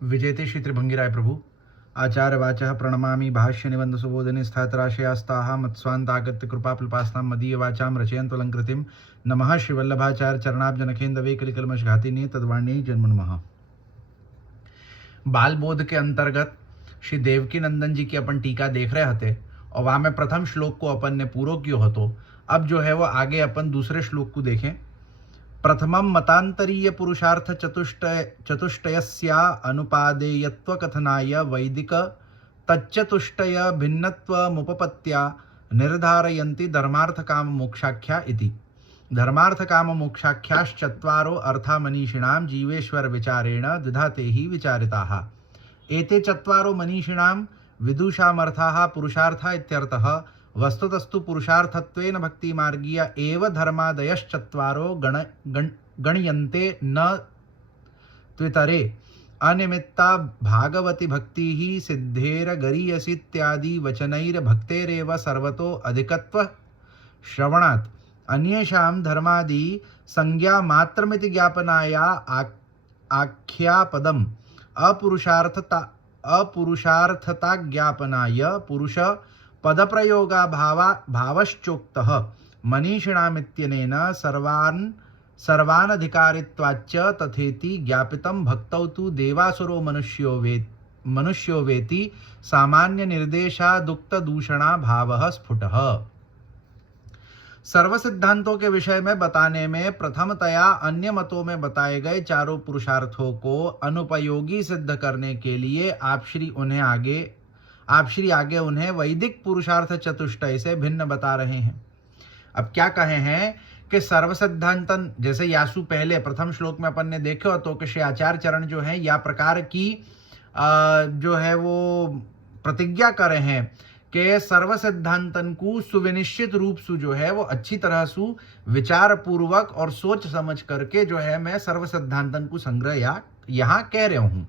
विजेते श्री त्रिभंगिराय प्रभु आचार्य वाचः प्रणमामि भाष्य निबंध सुबोधने स्थातराशयास्ताः मत्स्वान्तागत्य कृपाप्लुपास्तां मदीय वाचां रचयन्तु नमः श्री वल्लभाचार्य चरणाब्जनखेन्दवे कलिकल्मषघातिने तद्वाण्यै जन्म नमः। बाल बोध के अंतर्गत श्री देवकी नंदन जी की अपन टीका देख रहे थे और वहाँ में प्रथम श्लोक को अपन ने पूरो कियो हतो। अब जो है वो आगे अपन दूसरे श्लोक को देखें। प्रथमं मतांतरीय पुरुषार्थ चतुष्टयस्या अनुपादेयत्व कथनाय वैदिक तच्चतुष्टय भिन्नत्वमुपपत्त्या निर्धारयन्ति धर्मार्थ काम मोक्षाख्या इति। धर्मार्थ काम मोक्षाख्याश्चत्वारो अर्था मनीषिणां जीवेश्वर विचारेण द्विधा ही विचारिताः। एते चत्वारो मनीषिणां विदुषामर्थाः पुरुषार्था इत्यर्थः। वस्तुतस्तु पुरुषार्थत्वेन भक्तिमार्गीय एव धर्मादयश्चत्वारो गण्यन्ते न त्वितरे। अनिमित्ता भागवती भक्ति ही सिद्धेरगरीयसीत्यादि वचनैर्भक्तेरेव सर्वतो अधिकत्व श्रवणात् अन्येषां धर्मादि संज्ञा मात्रमिति ज्ञापनाया आख्यापदम् अपुरुषार्थता ज्ञापनाय पुरुष पदप्रयोगा भावश्चोक्तः। मनीषिणामित्यनेन सर्वानधिकारित्वाच्च तथेति ज्ञापितं। भक्तौ तु देवासुरो मनुष्यो वेति सामान्य निर्देशादुक्त दूषणा भावः स्फुटः। सर्व सिद्धांतों के विषय में बताने में प्रथमतया अन्य मतों में बताए गए चारों पुरुषार्थों को अनुपयोगी सिद्ध करने के लिए आप श्री आगे उन्हें वैदिक पुरुषार्थ चतुष्टय से भिन्न बता रहे हैं। अब क्या कहे हैं कि सर्व सिद्धांतन, जैसे यासु पहले प्रथम श्लोक में अपन ने देखा हो तो कि श्री आचार्य चरण जो है या प्रकार की जो है वो प्रतिज्ञा करे हैं कि सर्व सिद्धांतन को सुविनिश्चित रूप से जो है वो अच्छी तरह से विचार पूर्वक और सोच समझ करके जो है मैं सर्व सिद्धांतन को संग्रह या यहाँ कह रहा हूं।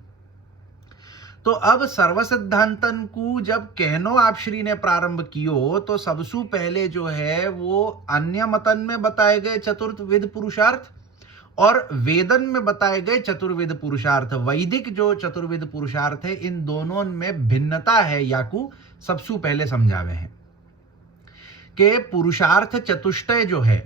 तो अब सर्व सिद्धांतन को जब कहनो आप श्री ने प्रारंभ कियो तो सबसे पहले जो है वो अन्य मतन में बताए गए चतुर्विध पुरुषार्थ और वेदन में बताए गए चतुर्विध पुरुषार्थ, वैदिक जो चतुर्विध पुरुषार्थ है, इन दोनों में भिन्नता है याकू सबसे पहले समझावे हैं कि पुरुषार्थ चतुष्टय जो है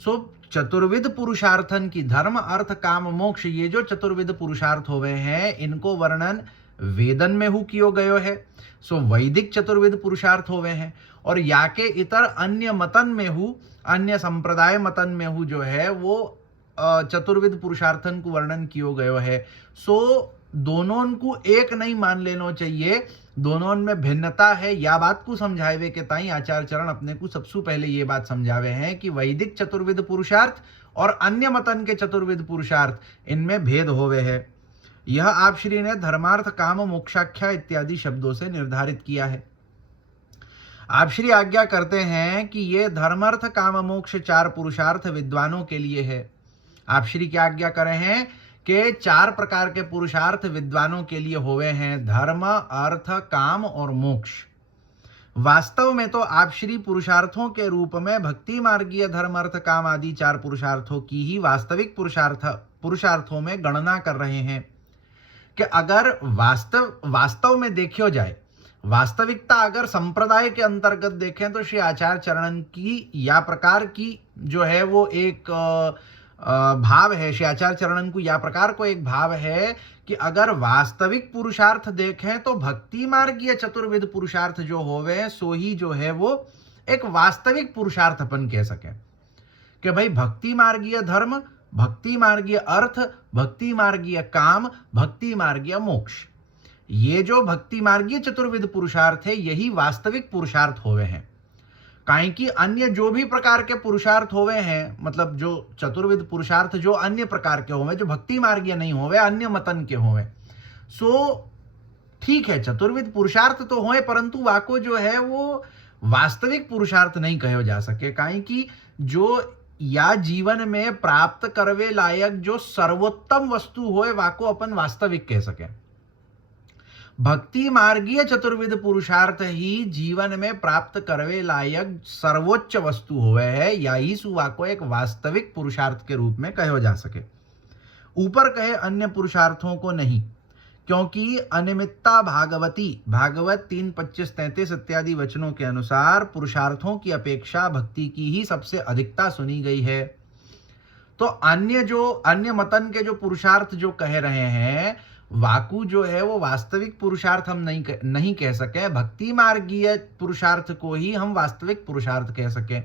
सो चतुर्विध पुरुषार्थन की धर्म अर्थ काम मोक्ष, ये जो चतुर्विध पुरुषार्थ हुए हैं इनको वर्णन वेदन में हु कियो गयो है। सो वैदिक चतुर्विध पुरुषार्थ हुए हैं और या के इतर अन्य मतन में हु, अन्य संप्रदाय मतन में हु जो है वो चतुर्विध पुरुषार्थन को वर्णन कियो गयो है। सो दोनों को एक नहीं मान लेना चाहिए, दोनों में भिन्नता है। या बात को समझावे के ताई आचार्य चरण अपने को सबसे पहले ये बात समझावे हैं कि वैदिक चतुर्विध पुरुषार्थ और अन्य मतन के चतुर्विध पुरुषार्थ इनमें भेद होवे है। यह आप श्री ने धर्मार्थ काम मोक्षाख्या इत्यादि शब्दों से निर्धारित किया है। आप श्री आज्ञा करते हैं कि ये धर्मार्थ काम मोक्ष चार पुरुषार्थ विद्वानों के लिए है। आप श्री क्या आज्ञा करे हैं कि चार प्रकार के पुरुषार्थ विद्वानों के लिए हुए हैं, धर्म अर्थ काम और मोक्ष। वास्तव में तो आप श्री पुरुषार्थों के रूप में भक्ति मार्गीय धर्म अर्थ काम आदि चार पुरुषार्थों की ही वास्तविक पुरुषार्थों में गणना कर रहे हैं कि अगर वास्तव में देखियो जाए, वास्तविकता अगर संप्रदाय के अंतर्गत देखें तो श्री आचार्य चरणन की या प्रकार की जो है वो एक भाव है, श्री आचार्य चरणन को या प्रकार को एक भाव है कि अगर वास्तविक पुरुषार्थ देखें तो भक्ति मार्गीय चतुर्विध पुरुषार्थ जो होवे सो ही जो है वो एक वास्तविक पुरुषार्थ अपन कह सके कि भाई भक्ति मार्गीय धर्म, भक्ति मार्गीय अर्थ, भक्ति मार्गीय काम, भक्ति मार्गीय मोक्ष, ये जो भक्ति मार्गीय चतुर्विध पुरुषार्थ है यही वास्तविक पुरुषार्थ होवे हैं। काहे कि अन्य जो भी प्रकार के पुरुषार्थ होवे हैं, मतलब जो चतुर्विध पुरुषार्थ जो अन्य प्रकार के होवे, जो भक्ति मार्गीय नहीं होवे, अन्य मतन के होवे, सो ठीक है चतुर्विध पुरुषार्थ तो होए परंतु वाको जो है वो वास्तविक पुरुषार्थ नहीं कहे जा सके। काहे कि जो या जीवन में प्राप्त करवे लायक जो सर्वोत्तम वस्तु होए वाको अपन वास्तविक कह सके। भक्ति मार्गीय चतुर्विध पुरुषार्थ ही जीवन में प्राप्त करवे लायक सर्वोच्च वस्तु हुए है, या ही सुवा को एक वास्तविक पुरुषार्थ के रूप में कहो जा सके। ऊपर कहे अन्य पुरुषार्थों को नहीं, क्योंकि अनिमित्ता भागवती, भागवत 3:25-33 इत्यादि वचनों के अनुसार पुरुषार्थों की अपेक्षा भक्ति की ही सबसे अधिकता सुनी गई है। तो अन्य मतन के जो पुरुषार्थ जो कह रहे हैं, वाकु जो है वो वास्तविक पुरुषार्थ हम नहीं कह सके, भक्ति मार्गीय पुरुषार्थ को ही हम वास्तविक पुरुषार्थ कह सके।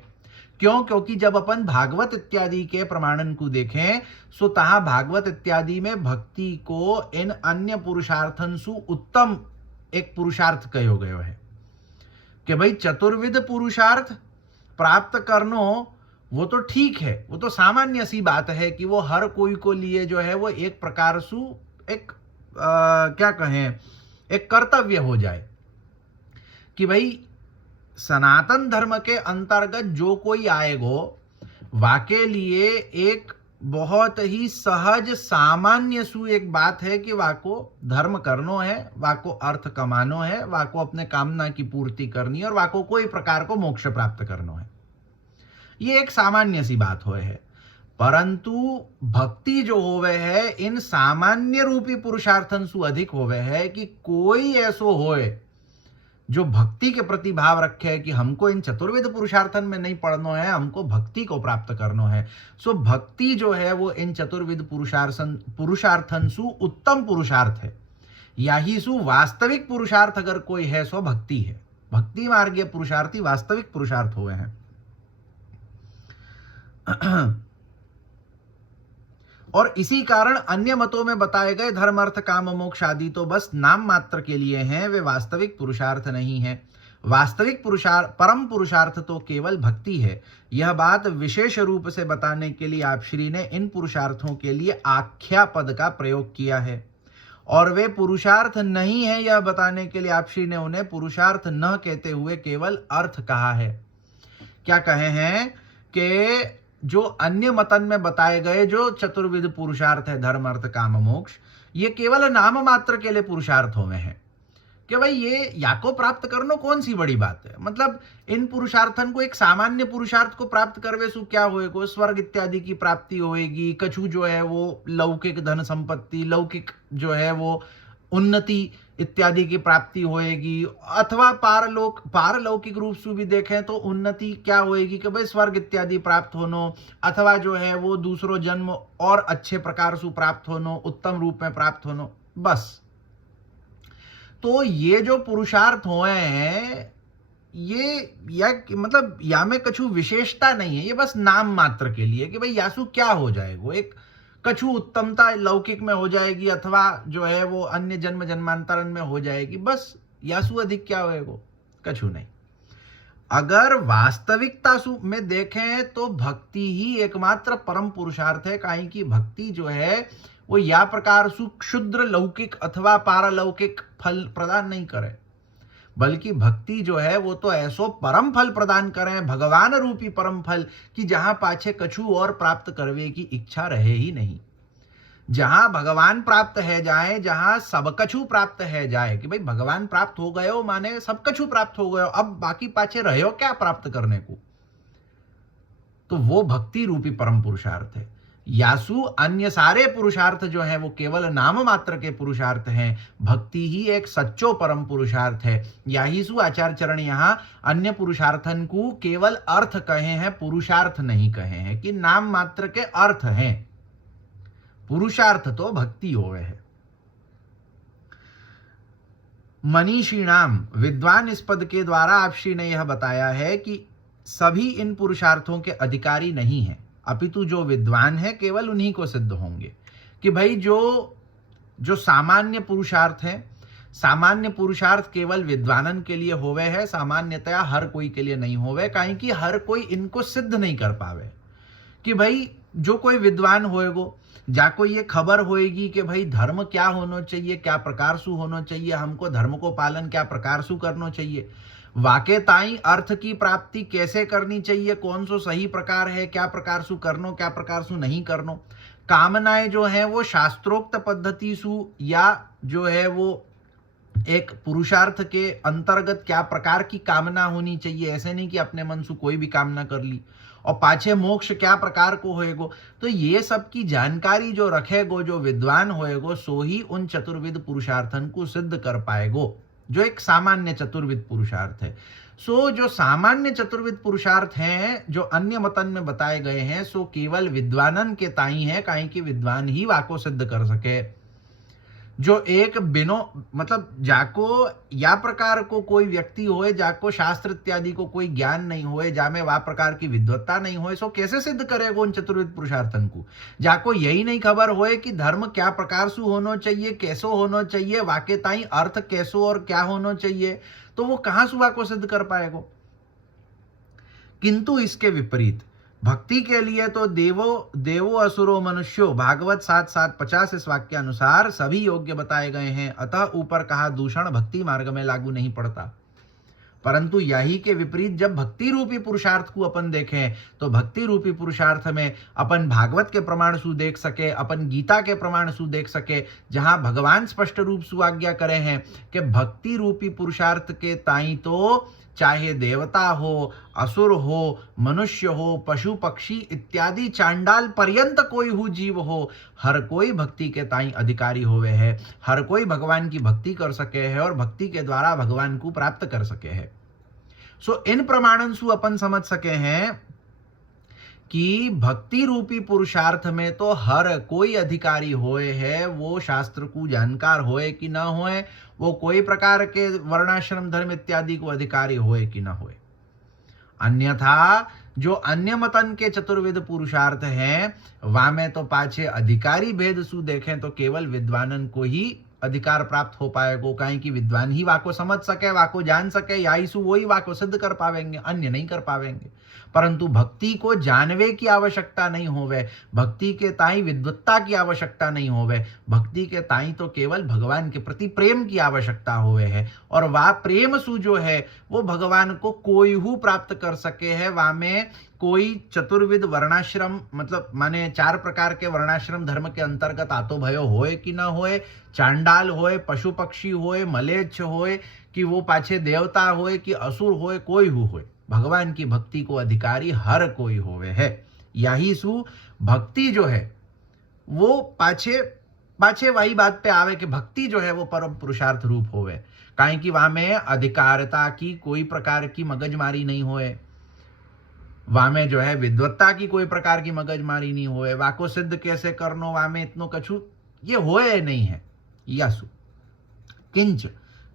क्यों? क्योंकि जब अपन भागवत इत्यादि के प्रमाणन को देखें, सो तहा भागवत इत्यादि में भक्ति को इन अन्य पुरुषार्थंसु उत्तम एक पुरुषार्थ कहो गयो है कि भाई चतुर्विध पुरुषार्थ प्राप्त करनो वो तो ठीक है, वो तो सामान्य सी बात है कि वो हर कोई को लिए जो है वो एक प्रकार सु एक क्या कहें, एक कर्तव्य हो जाए कि भाई सनातन धर्म के अंतर्गत जो कोई आएगो वाके लिए एक बहुत ही सहज सामान्य सु एक बात है कि वाको धर्म करनो है, वाको अर्थ कमानो है, वाको अपने कामना की पूर्ति करनी है और वाको कोई प्रकार को मोक्ष प्राप्त करनो है। ये एक सामान्य सी बात होए है। परंतु भक्ति जो होवे है इन सामान्य रूपी पुरुषार्थन सु अधिक होवे है कि कोई ऐसो होए जो भक्ति के प्रति भाव रखे कि हमको इन चतुर्विध पुरुषार्थन में नहीं पढ़नो है, हमको भक्ति को प्राप्त करनो है। सो भक्ति जो है वो इन चतुर्विध पुरुषार्थन सु उत्तम पुरुषार्थ है। याही सु वास्तविक पुरुषार्थ अगर कोई है सो भक्ति है। भक्ति मार्गीय पुरुषार्थी वास्तविक पुरुषार्थ हुए हैं। और इसी कारण अन्य मतों में बताए गए धर्म अर्थ काम मोक्ष आदि तो बस नाम मात्र के लिए हैं, वे वास्तविक पुरुषार्थ नहीं है। वास्तविक परम पुरुषार्थ तो केवल भक्ति है। यह बात विशेष रूप से बताने के लिए आप श्री ने इन पुरुषार्थों के लिए आख्या पद का प्रयोग किया है, और वे पुरुषार्थ नहीं है यह बताने के लिए आप श्री ने उन्हें पुरुषार्थ न कहते हुए केवल अर्थ कहा है। क्या कहे हैं कि जो अन्य मतन में बताए गए जो चतुर्विध पुरुषार्थ है, धर्म अर्थ काम मोक्ष, ये केवल नाम मात्र के लिए पुरुषार्थों में है कि भाई ये याको प्राप्त करनो कौन सी बड़ी बात है। मतलब इन पुरुषार्थन को एक सामान्य पुरुषार्थ को प्राप्त करवे सु क्या होएगो, स्वर्ग इत्यादि की प्राप्ति होएगी, कछु जो है वो लौकिक धन संपत्ति, लौकिक जो है वो उन्नति इत्यादि की प्राप्ति होएगी, अथवा पारलौकिक रूप से भी देखें तो उन्नति क्या होएगी कि भाई स्वर्ग इत्यादि प्राप्त होनो, अथवा जो है वो दूसरो जन्म और अच्छे प्रकार से प्राप्त होनो, उत्तम रूप में प्राप्त होनो, बस। तो ये जो पुरुषार्थ हुए हैं ये मतलब या में कछु विशेषता नहीं है, ये बस नाम मात्र के लिए कि भाई यासु क्या हो जाएगा, एक कछु उत्तमता लौकिक में हो जाएगी अथवा जो है वो अन्य जन्म जन्मांतरण में हो जाएगी, बस यासु अधिक क्या होएगा, कछु नहीं। अगर वास्तविकता में देखें तो भक्ति ही एकमात्र परम पुरुषार्थ है। काहे कि भक्ति जो है वो या प्रकार सु क्षुद्र लौकिक अथवा पारलौकिक फल प्रदान नहीं करे, बल्कि भक्ति जो है वो तो ऐसो परम फल प्रदान करें, भगवान रूपी परम फल, कि जहां पाछे कछु और प्राप्त करवे की इच्छा रहे ही नहीं। जहां भगवान प्राप्त है जाए, जहां सब कछु प्राप्त है जाए कि भाई भगवान प्राप्त हो गयो माने सब कछु प्राप्त हो गयो, अब बाकी पाछे रहो क्या प्राप्त करने को, तो वो भक्ति रूपी परम पुरुषार्थ है। यासु अन्य सारे पुरुषार्थ जो हैं वो केवल नाम मात्र के पुरुषार्थ हैं, भक्ति ही एक सच्चो परम पुरुषार्थ है। याहीसु आचार्य चरण यहाँ अन्य पुरुषार्थन को केवल अर्थ कहे हैं, पुरुषार्थ नहीं कहे हैं कि नाम मात्र के अर्थ हैं, पुरुषार्थ तो भक्ति होवे है। मनीषीणाम, विद्वान इस पद के द्वारा आप श्री ने यह बताया है कि सभी इन पुरुषार्थों के अधिकारी नहीं हैं, अपितु जो विद्वान है केवल उन्हीं को सिद्ध होंगे। कि भाई जो सामान्य पुरुषार्थ है, सामान्य पुरुषार्थ केवल विद्वानन के लिए होवे है, सामान्यतया हर कोई के लिए नहीं होवे, काहे कि हर कोई इनको सिद्ध नहीं कर पावे। कि भाई जो कोई विद्वान होएगो, जाको ये खबर होएगी कि भाई धर्म क्या होना चाहिए, क्या प्रकार से होना चाहिए, हमको धर्म को पालन क्या प्रकार से करना चाहिए, वाके ताई अर्थ की प्राप्ति कैसे करनी चाहिए, कौन सो सही प्रकार है, क्या प्रकार से करनो, क्या प्रकार से नहीं करनो, कामनाएं जो है वो शास्त्रोक्त पद्धति सु या जो है वो एक पुरुषार्थ के अंतर्गत क्या प्रकार की कामना होनी चाहिए, ऐसे नहीं कि अपने मन से कोई भी कामना कर ली। और पाछे मोक्ष क्या प्रकार को होएगो। तो ये सब की जानकारी जो रखेगो, जो विद्वान होएगो, सो ही उन चतुर्विद पुरुषार्थन को सिद्ध कर पाएगो, जो एक सामान्य चतुर्विद पुरुषार्थ है। सो जो सामान्य चतुर्विद पुरुषार्थ हैं, जो अन्य मतन में बताए गए हैं, सो केवल विद्वानन के ताई है, काहे कि विद्वान ही वाको सिद्ध कर सके। जो एक बिनो मतलब जाको या प्रकार को कोई व्यक्ति होए, जाको शास्त्र इत्यादि को कोई ज्ञान नहीं होए, जामे वा प्रकार की विद्वत्ता नहीं होए, सो कैसे सिद्ध करेगा उन चतुर्विद पुरुषार्थन को। जाको यही नहीं खबर होए कि धर्म क्या प्रकार से होना चाहिए, कैसो होना चाहिए, वाके ताई अर्थ कैसो और क्या होना चाहिए, तो वो कहां से वाको सिद्ध कर पाएगो। किंतु इसके विपरीत भक्ति के लिए तो देवो असुरो मनुष्यो, भागवत 7:7-50 इस वाक्य अनुसार सभी योग्य बताए गए हैं। अतः ऊपर कहा दूषण भक्ति मार्ग में लागू नहीं पड़ता। परंतु यही के विपरीत जब भक्ति रूपी पुरुषार्थ को अपन देखें, तो भक्ति रूपी पुरुषार्थ में अपन भागवत के प्रमाण सु देख सके, अपन गीता के प्रमाण सु देख सके, जहां भगवान स्पष्ट रूप सु आज्ञा करे हैं कि भक्ति रूपी पुरुषार्थ के ताई तो चाहे देवता हो, असुर हो, मनुष्य हो, पशु पक्षी इत्यादि चांडाल पर्यंत कोई हु जीव हो, हर कोई भक्ति के ताई अधिकारी होवे है, हर कोई भगवान की भक्ति कर सके है और भक्ति के द्वारा भगवान को प्राप्त कर सके है। सो इन प्रमाणन सु अपन समझ सके हैं कि भक्ति रूपी पुरुषार्थ में तो हर कोई अधिकारी होए है, वो शास्त्र को जानकार होए कि ना होए, वो कोई प्रकार के वर्णाश्रम धर्म इत्यादि को अधिकारी होए कि ना होए। अन्यथा जो अन्य मतन के चतुर्विद पुरुषार्थ हैं, वामे तो पाछे अधिकारी भेद सु देखें तो केवल विद्वानन को ही अधिकार प्राप्त हो पाएगो, काहे कि विद्वान ही वाको समझ सके, वाको जान सके, याई सु वही वाको सिद्ध कर पावेंगे, अन्य नहीं कर पावेंगे। परंतु भक्ति को जानवे की आवश्यकता नहीं होवे, भक्ति के ताई विद्वत्ता की आवश्यकता नहीं होवे, भक्ति के ताई तो केवल भगवान के प्रति प्रेम की आवश्यकता होवे है। और वह प्रेम सु जो है वो भगवान को कोई हु प्राप्त कर सके है। वह में कोई चतुर्विद वर्णाश्रम मतलब माने 4 प्रकार के वर्णाश्रम धर्म के अंतर्गत आतो भयो होए कि ना होए, चांडाल होए, पशु पक्षी होए, मलेच्छ होए, कि वो पाछे देवता होए कि असुर होए, कोई हु होए, भगवान की भक्ति को अधिकारी हर कोई होवे है। यही सु भक्ति जो है वो पाछे पाछे वही बात पे आवे कि भक्ति जो है वो परम पुरुषार्थ रूप होवे, काहे कि वहां में अधिकारता की कोई प्रकार की मगजमारी नहीं होए, वहां में जो है विद्वत्ता की कोई प्रकार की मगजमारी नहीं होए, वाको सिद्ध कैसे करनो, वहां में इतनो कछु ये होए नहीं है। यासु किंच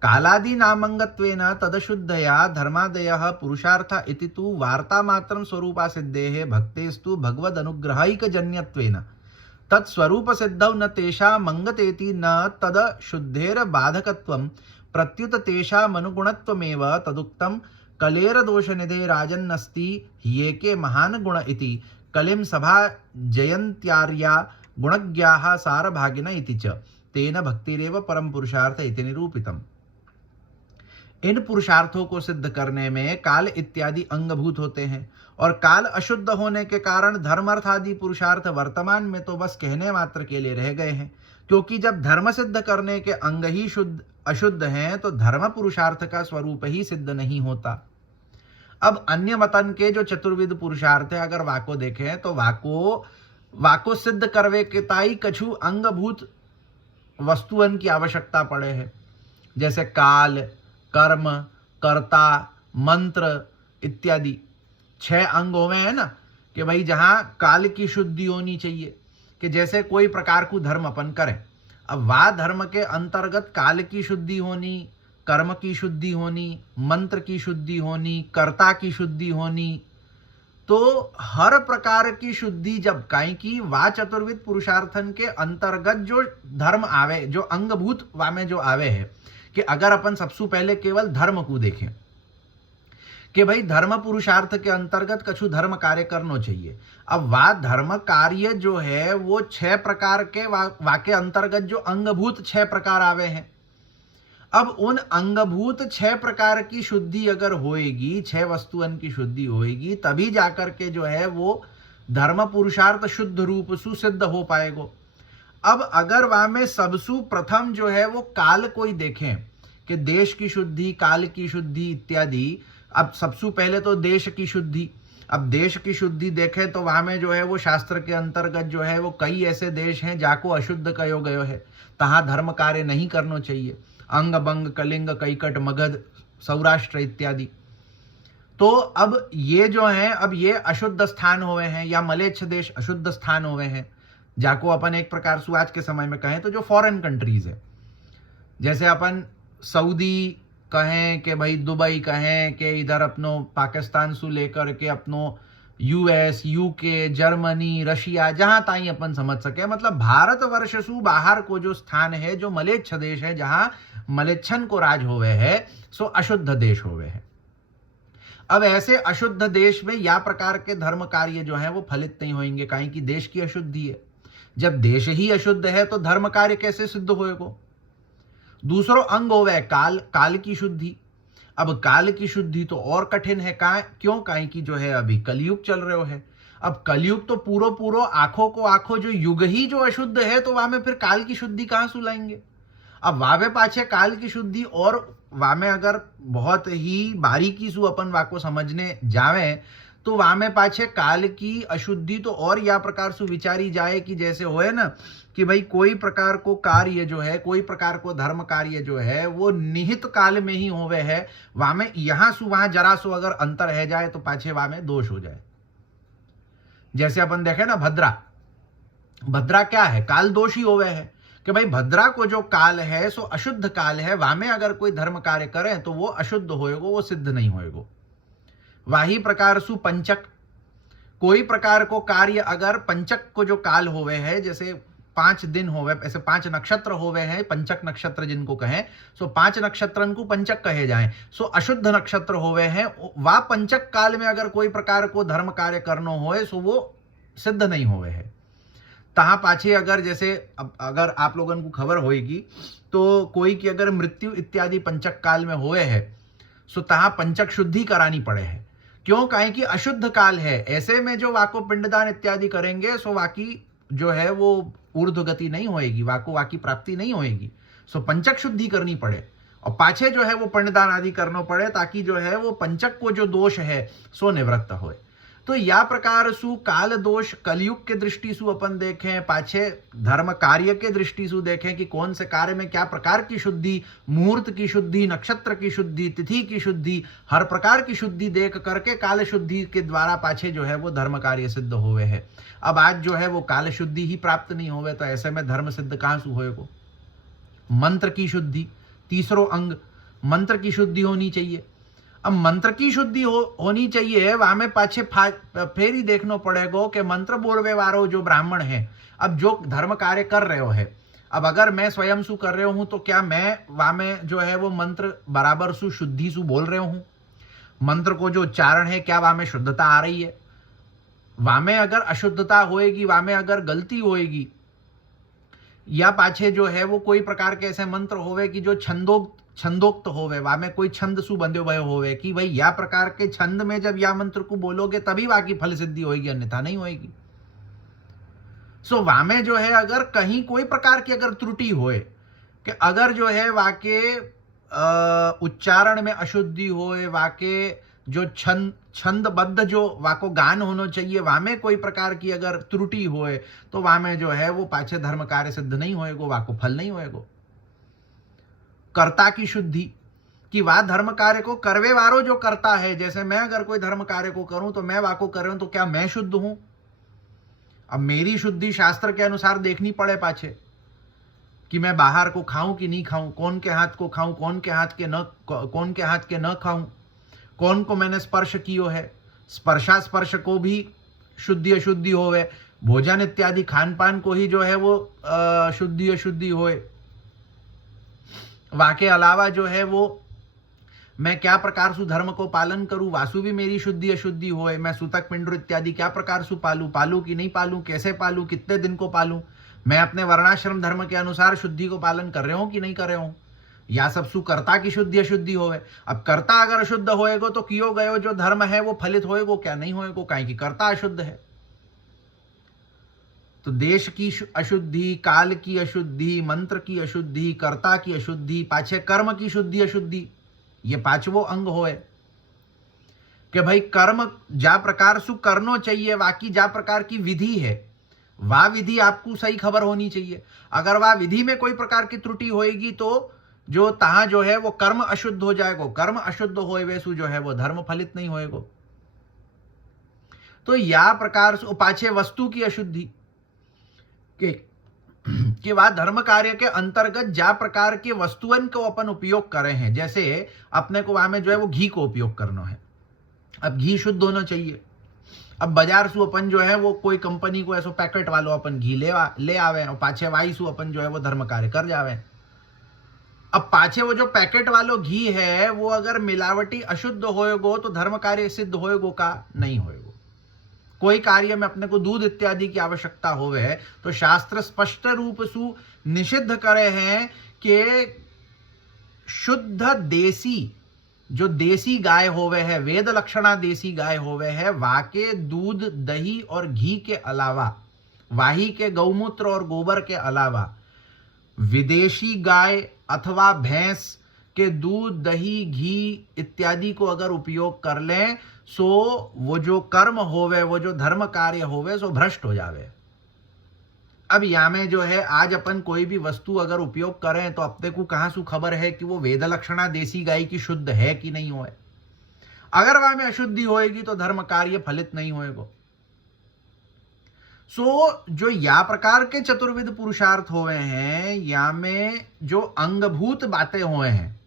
कालादि नामंगत्वेन तदशुद्धया धर्मादयः पुरुषार्थ इति तु वार्ता मात्रं स्वरूपा सिद्धेः भक्तेस्तु भगवद अनुग्रहैक जन्यत्वेन तत्स्वरूप सिद्धौ न तेषा मंगतेति न तद शुद्धेर बाधकत्वं प्रत्युत तेषा मनुगुणत्वमेव तदुक्तं कलेर दोष निधे राजन्नस्ति ह्येके महान गुण इति कलिम सभा जयन्त्यार्या गुणज्ञाः सारभागिन इति च तेन भक्तिरेव परम पुरुषार्थ इति निरूपितम्। इन पुरुषार्थों को सिद्ध करने में काल इत्यादि अंगभूत होते हैं, और काल अशुद्ध होने के कारण धर्म अर्थ आदि पुरुषार्थ वर्तमान में तो बस कहने मात्र के लिए रह गए हैं, क्योंकि जब धर्म सिद्ध करने के अंग ही अशुद्ध हैं तो धर्म पुरुषार्थ का स्वरूप ही सिद्ध नहीं होता। अब अन्य मतन के जो चतुर्विद पुरुषार्थ है, अगर वाको देखें तो वाको सिद्ध करवे के ताई कछु अंगभूत वस्तुअन की आवश्यकता पड़े है, जैसे काल, कर्म, कर्ता, मंत्र इत्यादि 6 अंग होवे है ना, कि भाई जहां काल की शुद्धि होनी चाहिए, कि जैसे कोई प्रकार को धर्म अपन करें, अब वह धर्म के अंतर्गत काल की शुद्धि होनी, कर्म की शुद्धि होनी, मंत्र की शुद्धि होनी, कर्ता की शुद्धि होनी, तो हर प्रकार की शुद्धि जब काई की वा चतुर्विद पुरुषार्थन के अंतर्गत जो धर्म आवे, जो अंगभूत वा में जो आवे है, कि अगर अपन सबसे पहले केवल धर्म को देखें कि भाई धर्म पुरुषार्थ के अंतर्गत कछु धर्म कार्य करना चाहिए। अब वा धर्म कार्य जो है वो 6 प्रकार के वाके अंतर्गत जो अंगभूत 6 प्रकार आवे हैं। अब उन अंगभूत 6 प्रकार की शुद्धि अगर होएगी, 6 वस्तुअन की शुद्धि होएगी, तभी जाकर के जो है वो धर्म पुरुषार्थ शुद्ध रूप सु सिद्ध हो पाएगो। अब अगर वहां में सबसु प्रथम जो है वो काल को ही देखें कि देश की शुद्धि, काल की शुद्धि इत्यादि, अब सबसे पहले तो देश की शुद्धि, अब देश की शुद्धि देखें तो वहां में जो है वो शास्त्र के अंतर्गत जो है वो कई ऐसे देश हैं जाको अशुद्ध कयो गयो है, तहां धर्म कार्य नहीं करना चाहिए। अंग बंग कलिंग कैकट मगध सौराष्ट्र इत्यादि। तो अब ये जो है, अब ये अशुद्ध स्थान हुए हैं, या मलेच्छ देश अशुद्ध स्थान हुए हैं, जाको अपन एक प्रकार से आज के समय में कहें तो जो फॉरेन कंट्रीज है, जैसे अपन सऊदी कहें कि भाई दुबई कहें कि इधर अपनो पाकिस्तान से लेकर के अपनो यूएस यूके जर्मनी रशिया जहां ताई अपन समझ सके, मतलब भारतवर्ष सु बाहर को जो स्थान है जो मलेच्छ देश है, जहां मलेच्छन को राज होवे है, सो अशुद्ध देश होवे है। अब ऐसे अशुद्ध देश में या प्रकार के धर्म कार्य जो है वो फलित नहीं होंगे, कहीं की देश की अशुद्धि है। जब देश ही अशुद्ध है तो धर्म कार्य कैसे सिद्ध होएगो। दूसरो अंग होवे काल, काल की शुद्धि। अब काल की शुद्धि तो और कठिन है, क्यों, काहे की जो है अभी कलयुग चल रहे हो है। अब कलयुग तो पूरो पूरो आंखों को आंखों जो युग ही जो अशुद्ध है, तो वहां में फिर काल की शुद्धि कहां सुलाएंगे। अब वावे पाछे काल की शुद्धि, और वामे अगर बहुत ही बारीकी सु अपन वाको समझने जावे तो वामे पाछे काल की अशुद्धि तो और या प्रकार से विचारी जाए कि जैसे होए ना कि भाई कोई प्रकार को कार्य जो है, कोई प्रकार को धर्म कार्य जो है वो निहित काल में ही होवे है, वामे यहां सु वहां जरा सु अगर अंतर रह जाए तो पाछे वामे दोष हो जाए। जैसे अपन देखे ना भद्रा, भद्रा क्या है, काल दोषी होवे है कि भाई भद्रा को जो काल है सो अशुद्ध काल है, वामे अगर कोई धर्म कार्य करे तो वो अशुद्ध होएगो, वो सिद्ध नहीं होएगो। वाही प्रकार सु पंचक, कोई प्रकार को कार्य अगर पंचक को जो काल होवे है, जैसे 5 दिन होवे, ऐसे 5 नक्षत्र होवे हैं, पंचक नक्षत्र जिनको कहें, सो 5 नक्षत्रन को पंचक कहे जाएं, सो अशुद्ध नक्षत्र होवे हैं, वा पंचक काल में अगर कोई प्रकार को धर्म कार्य करना होए सो वो सिद्ध नहीं होवे है। तहां पाछे अगर जैसे अगर आप लोगों को खबर होएगी तो कोई की अगर मृत्यु इत्यादि पंचक काल में हुए है, सो तहां पंचक शुद्धि करानी पड़े है। क्यों, काहे कि अशुद्ध काल है, ऐसे में जो वाको पिंडदान इत्यादि करेंगे सो वाकी जो है वो ऊर्ध्व गति नहीं होएगी, वाको वाकी प्राप्ति नहीं होएगी, सो पंचक शुद्धि करनी पड़े और पाछे जो है वो पिंडदान आदि करना पड़े, ताकि जो है वो पंचक को जो दोष है सो निवृत्त होए। तो या प्रकार सु काल दोष कलयुग के दृष्टि सु अपन देखें, पाछे धर्म कार्य के दृष्टि सु देखें कि कौन से कार्य में क्या प्रकार की शुद्धि, मुहूर्त की शुद्धि, नक्षत्र की शुद्धि, तिथि की शुद्धि, हर प्रकार की शुद्धि देख करके काल शुद्धि के द्वारा पाछे जो है वो धर्म कार्य सिद्ध होवे है। अब आज जो है वो काल शुद्धि ही प्राप्त नहीं होवे, तो ऐसे में धर्म सिद्ध कहां से होएगो। मंत्र की शुद्धि, तीसरो अंग, मंत्र की शुद्धि होनी चाहिए। अब मंत्र की शुद्धि होनी चाहिए, वहां में पाछे फिर ही देखना पड़ेगा कि मंत्र बोलवे वालो जो ब्राह्मण है, अब जो धर्म कार्य कर रहे हो है, अब अगर मैं स्वयं सु कर रहे हूं तो क्या मैं वहां में जो है वो मंत्र बराबर सु शुद्धि सु बोल रहे हूं, मंत्र को जो उच्चारण है क्या वहां में शुद्धता आ रही है। वहां में अगर अशुद्धता होएगी, वहां में अगर गलती होएगी, या पाछे जो है वो कोई प्रकार के ऐसे मंत्र होवे कि जो छंदोक्त होवे, वहां में कोई छंद सु बंधे भय होवे कि भाई या प्रकार के छंद में जब या मंत्र को बोलोगे तभी वाकी फल सिद्धि होगी, अन्यथा नहीं होगी। सो वहां में जो है अगर कहीं कोई प्रकार की अगर त्रुटि होए कि अगर जो है वाके उच्चारण में अशुद्धि होए, वाके जो छंदबद्ध जो वाको गान होना चाहिए वहां में कोई प्रकार की अगर त्रुटि होए, तो वहां में जो है वो पाछे धर्म कार्य सिद्ध नहीं होएगो, वाको फल नहीं होएगो। कर्ता की शुद्धि, कि वह धर्म कार्य को करवे वारो जो करता है, जैसे मैं अगर कोई धर्म कार्य को करूं तो मैं वाको कर रहा हूं, तो क्या मैं शुद्ध हूं। अब मेरी शुद्धि शास्त्र के अनुसार देखनी पड़े पाछे कि मैं बाहर को खाऊं कि नहीं खाऊं, कौन के हाथ को खाऊं, कौन के हाथ के न खाऊं, कौन को मैंने स्पर्श कियो है, स्पर्शास्पर्श को भी शुद्धि अशुद्धि होवे, भोजन इत्यादि खान पान को ही जो है वो शुद्धि अशुद्धि होए। वाके अलावा जो है वो मैं क्या प्रकार से धर्म को पालन करूं, वासु भी मेरी शुद्धि अशुद्धि होए, मैं सूतक पिंड इत्यादि क्या प्रकार से पालू कि नहीं पालू, कैसे पालू, कितने दिन को पालू, मैं अपने वर्णाश्रम धर्म के अनुसार शुद्धि को पालन कर रहे हूं कि नहीं कर रहे हूं, या सब सुकर्ता की शुद्धि अशुद्धि होवे। अब कर्ता अगर अशुद्ध होएगो तो कियो गयो जो धर्म है वो फलित होएगो क्या, नहीं होएगो, काहे कि कर्ता अशुद्ध है। तो देश की अशुद्धि, काल की अशुद्धि, मंत्र की अशुद्धि, कर्ता की अशुद्धि, पाछे कर्म की शुद्धि अशुद्धि, ये पांचवो अंग होए। कि भाई कर्म जा प्रकार सु करनो चाहिए, वाकी जा प्रकार की विधि है वह विधि आपको सही खबर होनी चाहिए। अगर वह विधि में कोई प्रकार की त्रुटि होएगी तो जो तहां जो है वो कर्म अशुद्ध हो जाएगा। कर्म अशुद्ध होए वैसु जो है वो धर्म फलित नहीं होएगा। तो या प्रकार से पाछे वस्तु की अशुद्धि कि वह धर्म कार्य के अंतर्गत जा प्रकार के वस्तुअन को अपन उपयोग करे हैं, जैसे अपने को वहां में जो है वो घी को उपयोग करना है। अब घी शुद्ध होना चाहिए। अब बाजार सु अपन जो है वो कोई कंपनी को ऐसो पैकेट वालो अपन घी ले आवे और पाछे वाई सु अपन जो है वो धर्म कार्य कर जावे। अब पाछे वो जो पैकेट वालो घी है वो अगर मिलावटी अशुद्ध होएगो तो धर्म कार्य सिद्ध होएगो का नहीं होएगो। कोई कार्य में अपने को दूध इत्यादि की आवश्यकता होवे तो शास्त्र स्पष्ट रूप सु निषिद्ध करे हैं कि शुद्ध देसी जो देसी गाय होवे है, वेद लक्षणा देसी गाय होवे है, वाके दूध दही और घी के अलावा, वाही के गौमूत्र और गोबर के अलावा विदेशी गाय अथवा भैंस के दूध दही घी इत्यादि को अगर उपयोग कर लें सो वो जो कर्म होवे, वो जो धर्म कार्य होवे सो भ्रष्ट हो जावे। अब यहाँ में जो है आज अपन कोई भी वस्तु अगर उपयोग करें तो अपने को कहां सु खबर है कि वो वेद लक्षणा देसी गाय की शुद्ध है कि नहीं होए। अगर वहां में अशुद्धि होएगी तो धर्म कार्य फलित नहीं होएगा। सो जो या प्रकार के चतुर्विध पुरुषार्थ हुए हैं, या में जो अंगभूत बातें हुए हैं,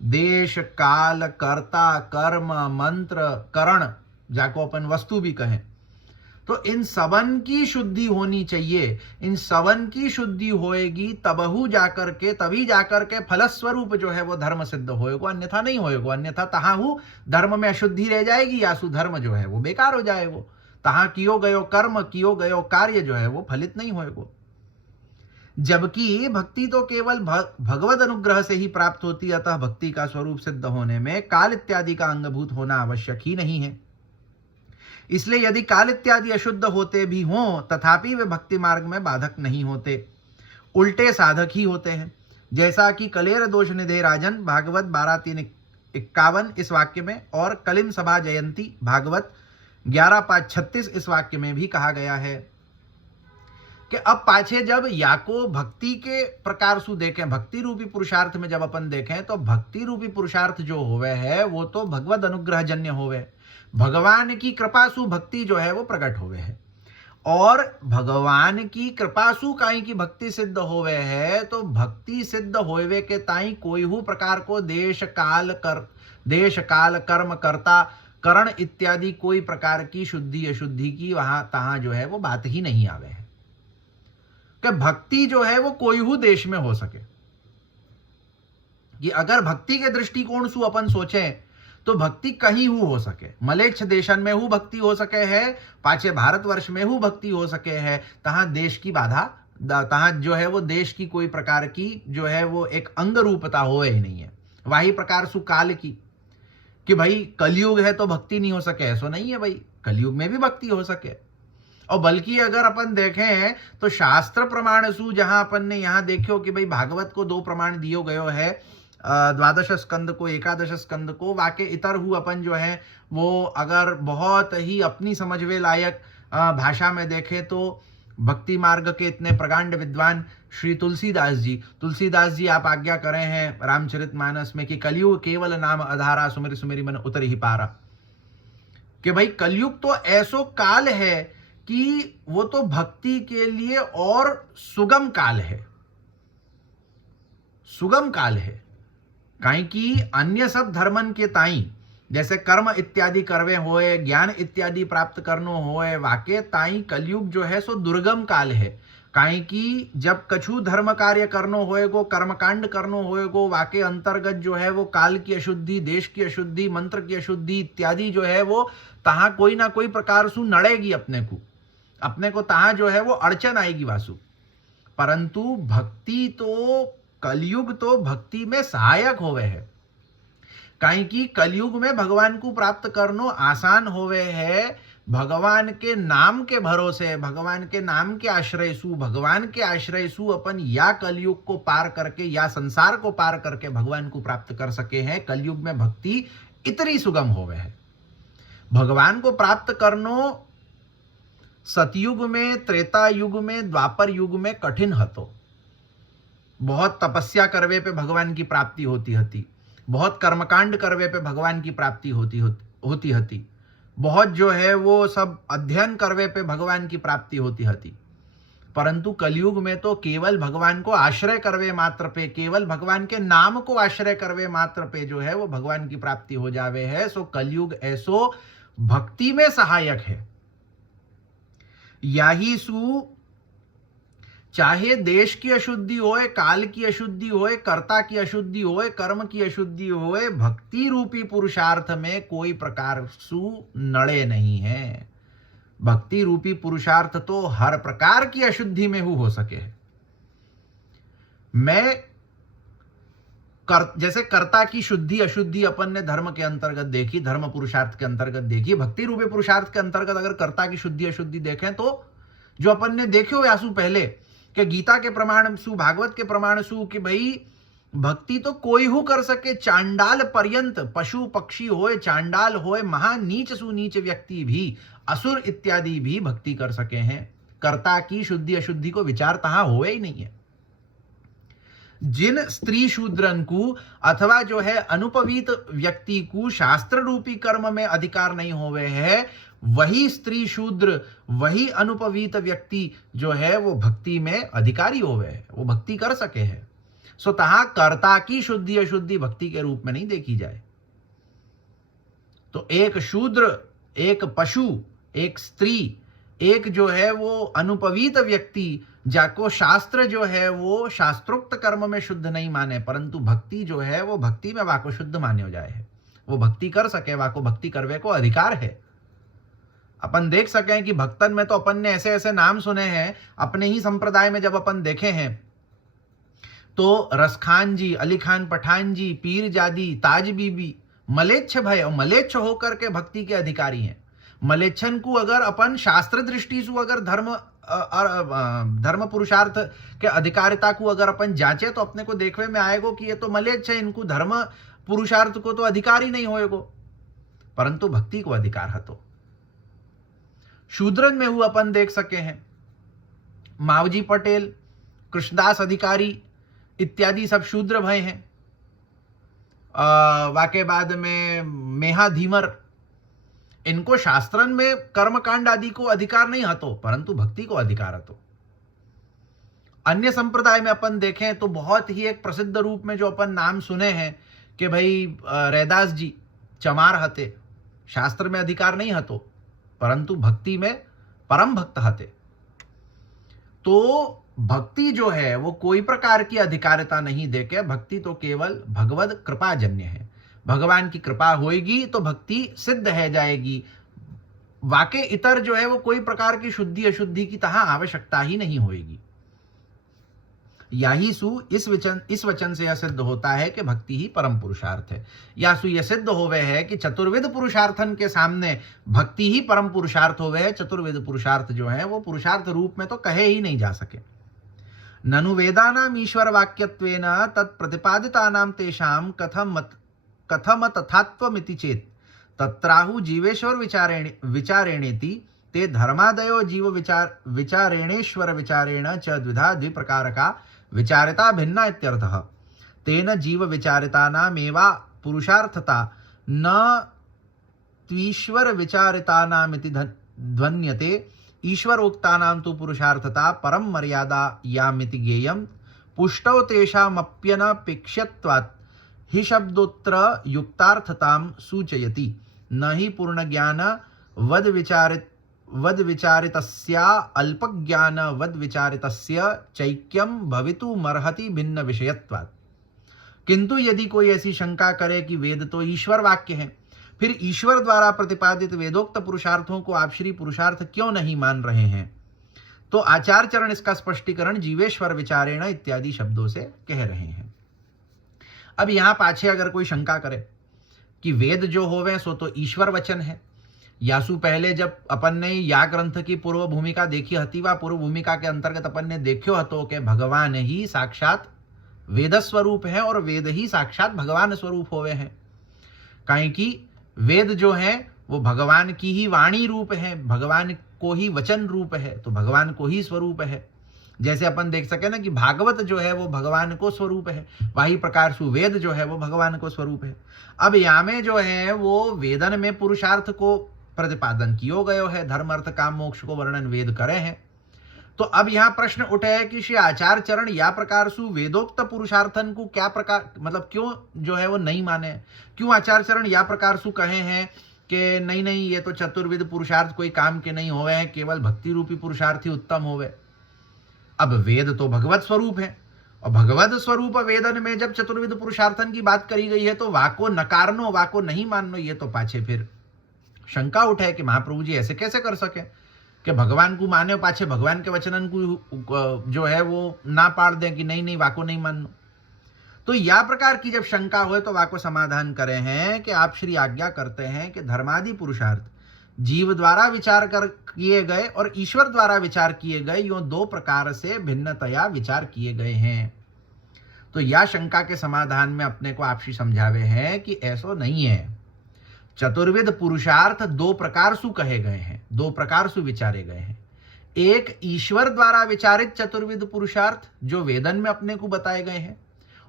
देश काल कर्ता कर्म मंत्र करण, जाको अपन वस्तु भी कहें, तो इन सबन की शुद्धि होनी चाहिए। इन सबन की शुद्धि होएगी तबहु जाकर के, तभी जाकर के फलस्वरूप जो है वो धर्म सिद्ध होएगा, अन्यथा नहीं होएगा। अन्यथा तहां धर्म में अशुद्धि रह जाएगी या सुधर्म जो है वो बेकार हो जाएगा। तहां कियो गयो कर्म, कियो गयो कार्य जो है वो फलित नहीं होएगा। जबकि भक्ति तो केवल भगवद अनुग्रह से ही प्राप्त होती है, अतः भक्ति का स्वरूप सिद्ध होने में काल इत्यादि का अंगभूत होना आवश्यक ही नहीं है। इसलिए यदि काल इत्यादि अशुद्ध होते भी हों तथापि वे भक्ति मार्ग में बाधक नहीं होते, उल्टे साधक ही होते हैं। जैसा कि कलेर दोष निधे राजन भागवत 12:3-51 इस वाक्य में और कलिम सभा जयंती भागवत 11:5-36 इस वाक्य में भी कहा गया है कि अब पाछे जब याको भक्ति के प्रकार सु देखें, भक्ति रूपी पुरुषार्थ में जब अपन देखें तो भक्ति रूपी पुरुषार्थ जो होवे है वो तो भगवद अनुग्रह जन्य होवे, भगवान की कृपा सु भक्ति जो है वो प्रकट होवे है। और भगवान की कृपा सु काई की भक्ति सिद्ध होवे है, तो भक्ति सिद्ध होवे के ताई कोई हु प्रकार को देश काल कर्म कर्ता करण इत्यादि कोई प्रकार की शुद्धि अशुद्धि की वहां तहां जो है वो बात ही नहीं आवे है कि भक्ति जो है वो कोई हु देश में हो सके। कि अगर भक्ति के दृष्टिकोण से अपन सोचें तो भक्ति कहीं हो सके, मलेच्छ देशन में भक्ति हो सके है, पाछे भारतवर्ष में भक्ति हो सके है, तहां देश की बाधा, तहां जो है वो देश की कोई प्रकार की जो है वो एक अंग रूपता हो ही नहीं है। वही प्रकार सु काल की कि भाई कलयुग है तो भक्ति नहीं हो सके, ऐसा नहीं है भाई, कलयुग में भी भक्ति हो सके। और बल्कि अगर अपन देखें तो शास्त्र प्रमाण सु जहां अपन ने यहां देखो कि भाई भागवत को 2 प्रमाण दियो गयो है, 12 स्कंद को 11 स्कंद को, वाके इतर हु अपन जो है वो अगर बहुत ही अपनी समझवे लायक भाषा में देखें तो भक्ति मार्ग के इतने प्रगांड विद्वान श्री तुलसीदास जी आप आज्ञा करें हैं रामचरितमानस में कि कलयुग केवल नाम आधारा, सुमिर सुमिर मन उतर ही पारा। कि भाई कलयुग तो ऐसो काल है कि वो तो भक्ति के लिए और सुगम काल है, सुगम काल है। काई कि अन्य सब धर्मन के ताई जैसे कर्म इत्यादि करवे होए, ज्ञान इत्यादि प्राप्त करनो होए, वाके ताई कलयुग जो है सो दुर्गम काल है। काई कि जब कछु धर्म कार्य करनो होएगो, कर्मकांड करनो होएगो, वाके अंतर्गत जो है वो काल की अशुद्धि, देश की अशुद्धि, मंत्र की अशुद्धि इत्यादि जो है वो तहां कोई ना कोई प्रकार सु नड़ेगी अपने को तहां जो है वो अड़चन आएगी वासु। परंतु भक्ति तो कलयुग तो भक्ति में सहायक होवे है। काई कि कलयुग में भगवान को प्राप्त करनो आसान होवे है। भगवान के नाम के भरोसे, भगवान के नाम के आश्रय सु, भगवान के आश्रय सु अपन या कलयुग को पार करके या संसार को पार करके भगवान को प्राप्त कर सके हैं। कलयुग में भक्ति इतनी सुगम होवे है। भगवान को प्राप्त करनो सतयुग में, त्रेता युग में, द्वापर युग में कठिन हतो। बहुत तपस्या करवे पे भगवान की प्राप्ति होती हती, बहुत कर्मकांड करवे पे भगवान की प्राप्ति होती हती, बहुत जो है वो सब अध्ययन करवे पे भगवान की प्राप्ति होती हती। परंतु कलयुग में तो केवल भगवान को आश्रय करवे मात्र पे, केवल भगवान के नाम को आश्रय करवे मात्र पे जो है वो भगवान की प्राप्ति हो जावे है। सो कलयुग ऐसो भक्ति में सहायक है। याही सु चाहे देश की अशुद्धि होए, काल की अशुद्धि होए, कर्ता की अशुद्धि होए, कर्म की अशुद्धि होए, भक्ति रूपी पुरुषार्थ में कोई प्रकार सु नड़े नहीं है। भक्ति रूपी पुरुषार्थ तो हर प्रकार की अशुद्धि में हो सके है। जैसे कर्ता की शुद्धि अशुद्धि अपन ने धर्म के अंतर्गत देखी, धर्म पुरुषार्थ के अंतर्गत देखी, भक्ति रूपी पुरुषार्थ के अंतर्गत अगर कर्ता की शुद्धि अशुद्धि देखें तो जो अपन ने देखे हो यासु पहले कि गीता के प्रमाण सु, भागवत के प्रमाण सु, कि भाई भक्ति तो कोई हो कर सके, चांडाल पर्यंत, पशु पक्षी होए, चांडाल होए, महानीच सुनीच व्यक्ति भी, असुर इत्यादि भी भक्ति कर सके हैं। कर्ता की शुद्धि अशुद्धि को विचार तहां होए ही नहीं है। जिन स्त्री शूद्रन को अथवा जो है अनुपवीत व्यक्ति को शास्त्र रूपी कर्म में अधिकार नहीं होवे है, वही स्त्री शूद्र, वही अनुपवीत व्यक्ति जो है वो भक्ति में अधिकारी होवे है, वो भक्ति कर सके है। सो तहां कर्ता की शुद्धि अशुद्धि भक्ति के रूप में नहीं देखी जाए। तो एक शूद्र, एक पशु, एक स्त्री, एक जो है वो अनुपवीत व्यक्ति, जाको शास्त्र जो है वो शास्त्रोक्त कर्म में शुद्ध नहीं माने, परंतु भक्ति जो है वो भक्ति में वाको शुद्ध माने हो जाए है, वो भक्ति कर सके, वाको भक्ति करवे को अधिकार है। अपन देख सके कि भक्तन में तो अपन ने ऐसे ऐसे नाम सुने हैं अपने ही संप्रदाय में, जब अपन देखे हैं तो रसखान जी, अली खान पठान जी, पीर जादी, ताज बीबी, मलेच्छ भय, और मलेच्छ होकर के भक्ति के अधिकारी हैं। मलेच्छन को अगर अपन शास्त्र दृष्टि से अगर धर्म पुरुषार्थ के अधिकारिता को अगर अपन जांचे तो अपने को देखने में आएगो कि ये तो मलेच्छ है, इनको धर्म पुरुषार्थ को तो अधिकार ही नहीं होएगो, परंतु भक्ति को अधिकार हतो। शूद्रन में हुआ अपन देख सके हैं मावजी पटेल, कृष्णदास अधिकारी इत्यादि सब शूद्र भय हैं। वाके बाद में मेहा धीमर, इनको शास्त्रन में कर्मकांड आदि को अधिकार नहीं हतो, परंतु भक्ति को अधिकार हतो। अन्य संप्रदाय में अपन देखें तो बहुत ही एक प्रसिद्ध रूप में जो अपन नाम सुने हैं कि भाई रैदास जी चमार हते, शास्त्र में अधिकार नहीं हतो, परंतु भक्ति में परम भक्त हते। तो भक्ति जो है वो कोई प्रकार की अधिकारिता नहीं देके, भक्ति तो केवल भगवद कृपाजन्य है। भगवान की कृपा होएगी तो भक्ति सिद्ध है जाएगी। वाके इतर जो है वो कोई प्रकार की शुद्धि अशुद्धि की तहां आवश्यकता ही नहीं होएगी। याही सु इस वचन से यह सिद्ध होता है कि भक्ति ही परम पुरुषार्थ है। या सु यह सिद्ध होवे है कि चतुर्विध पुरुषार्थन के सामने भक्ति ही परम पुरुषार्थ होवे है। चतुर्विध पुरुषार्थ जो है वो पुरुषार्थ रूप में तो कहे ही नहीं जा सके। ननु वेदानाम ईश्वर वाक्यत्वेन तत्प्रतिपादितानाम तेषाम कथम तथात्वमिति चेत तत्राहु जीवेश्वर विचारेणेति ते धर्मादयो जीव विचारेणेश्वर विचारेण च द्विधा द्विप्रकारका विचारिता भिन्ना इत्यर्थः। तेन जीव विचारितानामेवा पुरुषार्थता न त्वीश्वर विचारितानामिति ध्वन्यते। ईश्वरोक्तानां तु पुरुषार्थता परम मर्यादा यामिति ज्ञेयं। पुष्टौ तेषामप्यनपेक्ष्यत्वात् हि शब्दोत्र युक्तार्थतां सूचयति। न हि पूर्णज्ञान वद विचारितस्या अल्पज्ञान वद विचारितस्य चैक्यं भवितुमर्हति भिन्न विषयत्वात्। किंतु यदि कोई ऐसी शंका करे कि वेद तो ईश्वर वाक्य है, फिर ईश्वर द्वारा प्रतिपादित वेदोक्त पुरुषार्थों को आप श्री पुरुषार्थ क्यों नहीं मान रहे हैं, तो आचार्य चरण इसका स्पष्टीकरण जीवेश्वर विचारेण इत्यादि शब्दों से कह रहे हैं। अब यहां पाछे अगर कोई शंका करे कि वेद जो होवे सो तो ईश्वर वचन है, यासु पहले जब अपन ने या ग्रंथ की पूर्व भूमिका देखी हती, वा पूर्व भूमिका के अंतर्गत अपन ने देखो हतो कि भगवान ही साक्षात वेद स्वरूप है और वेद ही साक्षात भगवान स्वरूप होवे हैं। काहे कि वेद जो है वो भगवान की ही वाणी रूप है, भगवान को ही वचन रूप है, तो भगवान को ही स्वरूप है। जैसे अपन देख सके ना कि भागवत जो है वो भगवान को स्वरूप है, वही प्रकार से वेद जो है वो भगवान को स्वरूप है। अब यहाँ में जो है वो वेदन में पुरुषार्थ को प्रतिपादन कियो गयो है, धर्म अर्थ काम मोक्ष को वर्णन वेद करे हैं। तो अब यहाँ प्रश्न उठे है कि श्री आचार्य चरण या प्रकार सु वेदोक्त पुरुषार्थन को क्या प्रकार मतलब क्यों जो है वो नहीं माने, क्यों आचार्य चरण या प्रकार सु कहे हैं कि नहीं नहीं ये तो चतुर्विध पुरुषार्थ कोई काम के नहीं होवे हैं, केवल भक्ति रूपी पुरुषार्थ ही उत्तम होवे। अब वेद तो भगवत स्वरूप है, और भगवत स्वरूप वेदन में जब चतुर्विध पुरुषार्थन की बात करी गई है तो वाको नकारनो, वाको नहीं माननो, ये तो पाछे फिर शंका उठे कि महाप्रभु जी ऐसे कैसे कर सके कि भगवान को माने पाछे भगवान के वचनन को जो है वो ना पाड़ दें कि नहीं नहीं वाको नहीं माननो। तो या प्रकार की जब शंका हो तो वाको समाधान करे हैं कि आप श्री आज्ञा करते हैं कि धर्मादि पुरुषार्थ जीव द्वारा विचार कर किए गए और ईश्वर द्वारा विचार किए गए, यूं दो प्रकार से भिन्नतया विचार किए गए हैं। तो या शंका के समाधान में अपने को आप श्री समझावे हैं कि ऐसा नहीं है। चतुर्विध पुरुषार्थ दो प्रकार सु कहे गए हैं, दो प्रकार सु विचारे गए हैं। एक ईश्वर द्वारा विचारित चतुर्विध पुरुषार्थ जो वेदन में अपने को बताए गए हैं,